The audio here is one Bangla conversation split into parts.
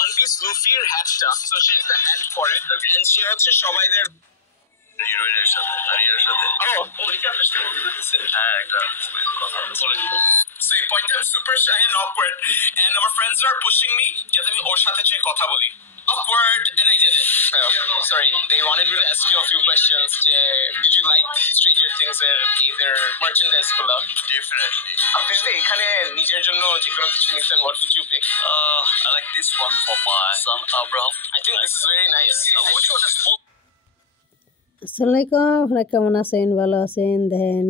ওয়ান পিস লুফির হ্যাটটা, তো সে একটা হ্যাট পরে এন্ড সে হচ্ছে সবাইদের হিরোইনের সাথে আরিয়ার সাথে হ্যাঁ একটা কথা বলে। So এই পয়েন্টে I'm super shy and awkward and our friends are pushing me যাতে আমি ওর সাথে চেয়ে কথা বলি। Awkward and I did it. Sorry, they wanted me to ask you a few questions. Did you like Stranger Things এর either merchandise গুলো? Definitely. আপনি যদি এখানে নিজের জন্য যে কোনো কিছু নিতেন, what would you pick? I like this one for my son Abraham. I think this is very nice. Which one is more? আসসালামু আলাইকুম, আপনারা কেমন আছেন? ভালো আছেন? দেখেন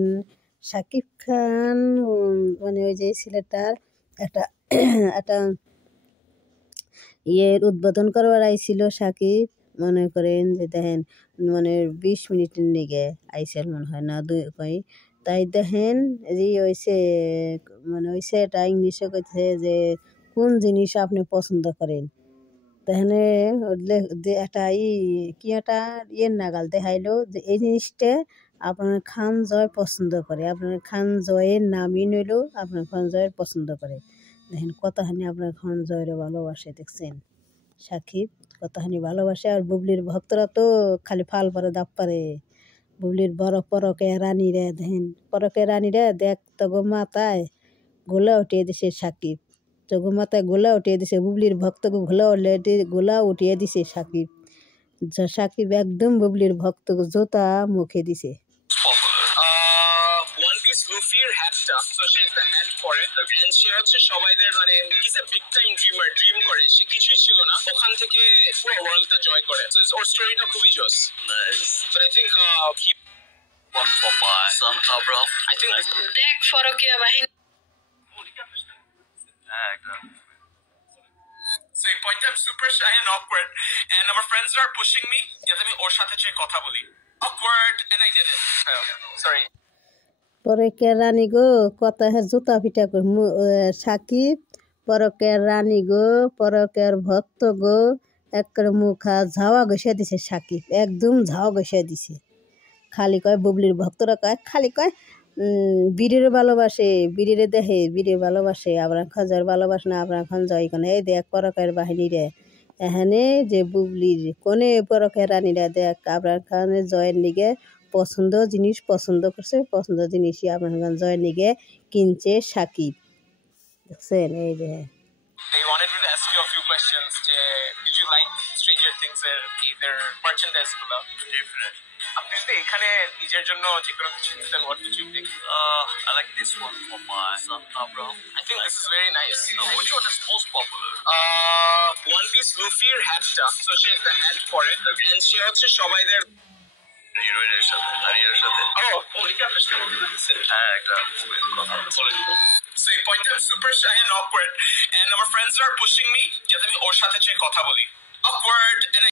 শাকিব খান মানে ওই যে ছেলেটার একটা একটা উদ্বোধন করবার আইছিল শাকিব, মনে করেন যে দেখেন মানে 20 মিনিটের নিগে আইসেল মনে হয় না তাই দেখেন যে হয়েছে মানে হয়েছে এটা ইংলিশে কইছে যে কোন জিনিস আপনি পছন্দ করেন। তাহলে একটা কি একটা নাগাল দেখাইলো যে এই জিনিসটা আপনার খান জয় পছন্দ করে, আপনার খান জয়ের নামই নইল আপনার খান জয়ের পছন্দ করে। দেখেন কতখানি আপনার খান জয়ের ভালোবাসে, দেখছেন সাকিব কতখানি ভালোবাসে। আর বুবলির ভক্তরা তো খালি ফাল পারে দাপ পারে। বুবলির বড় পরকে রানীরা দেখেন, পরকে রানীরা দেখ তগো মাথায় গোলা উঠিয়ে দিছে সাকিব, তগো মাথায় গোলা উঠিয়ে দিছে বুবলির ভক্তকে গোলা উঠিয়ে দিছে সাকিব। সাকিব একদম বুবলির ভক্তকে জোতা মুখে দিছে। ওয়ান পিস লুফির হ্যাটটা, তো সে একটা হ্যাট পরে এন্ড সে হচ্ছে সবাইদের মানে is a big time dreamer, dream করে সে কিছুই ছিল না, ওখান থেকে পুরো ওয়ার্ল্ডটা জয় করে। সো ওর স্টোরিটা খুবই জোস। But I think one for my son Abraham. I think দেখ ফরকিয়া বাহিনী So এই পয়েন্টে I'm super shy and awkward and our friends are pushing me যাতে আমি ওর সাথে চেয়ে কথা বলি। Awkward and I did it. Sorry. পরকের রানী গো কত জুতা পিটা সাকিব, পরকের রানী গো, পরকের ভক্ত গো, একের মুখা ঝাওয়া ঘষে দিছে সাকিব, একদম ঝাওয়া ঘষে দিছে। খালি কয় বুবলির ভক্তরা কয়, খালি কয় বীরের ভালোবাসে, বীরের দেখে বীরের ভালোবাসে, আবরাম খান ভালোবাসে না, আবরাম খান জয় কোনে এই দেখ পরকের বাহিনীরে এখানে যে বুবলির কোনে পরকের রানীরা দেখ আবরাম খানের জয়ের নিগে পছন্দ জিনিস পছন্দ করছে, পছন্দ জিনিসই আবরাম খান জয়ের নিগে কিনছে সাকিব, দেখছেন এই যে। They wanted me to ask you a few questions. Did you like Stranger Things এর either merchandise গুলো? Definitely. আপনি যদি এখানে নিজের জন্য যে কোনো কিছু নিতেন, what would you pick? I like this one for my son Abraham. I think this is very nice. Which one is most popular? One Piece লুফির হ্যাটটা, তো সে একটা হ্যাট পরে এন্ড সে হচ্ছে সবাইদের হিরোইনের সাথে আরিয়ার সাথে হ্যাঁ একটা কথা বলে। So এই পয়েন্টে I'm super shy and awkward and our friends are pushing me যাতে আমি ওর সাথে চেয়ে কথা বলি। Awkward and